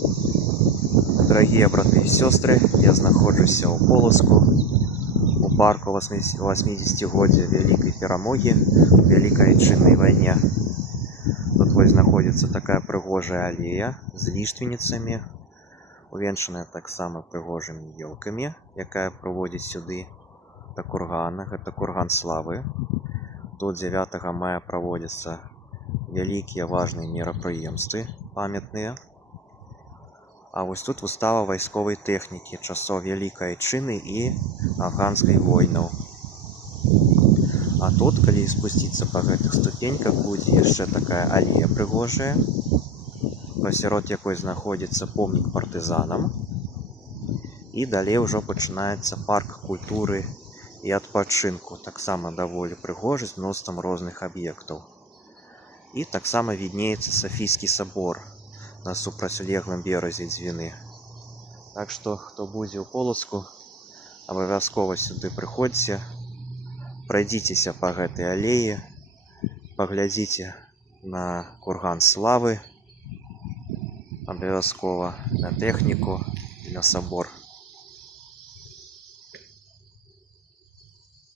Дорогие браты и сестры, я знаходжуся ў Полацку, у парку 80-годдзя Великой Перамогі, Великой Отчинной войне. Тут вось знаходзіцца такая прыгожая алея з ліштвеніцамі, увенчаная таксама прыгожымі елкамі, якая прыводзіць сюды да кургана. Гэта курган славы. Тут 9 мая праводзяцца вялікія важныя мерапрыемствы памятныя. А вось тут выстава вайсковай тэхнікі часоў Вялікай Айчыны і афганскай войнаў. А тут, калі спусціцца па гэтых ступеньках, будзе яшчэ такая алея прыгожая, пасярод якой знаходзіцца помнік партызанам. І далей ужо пачынаецца парк культуры і адпачынку, таксама даволі прыгожы, з мноствам розных аб'ектаў. І таксама віднеецца Сафійскі сабор на супрацьлеглым беразе Дзвіны. Так што, хто будзе ў Полацку, абавязкова сюды прыходзьце, прайдзіцеся па гэтай алеі, паглядзіце на курган славы, абавязкова на тэхніку і на сабор.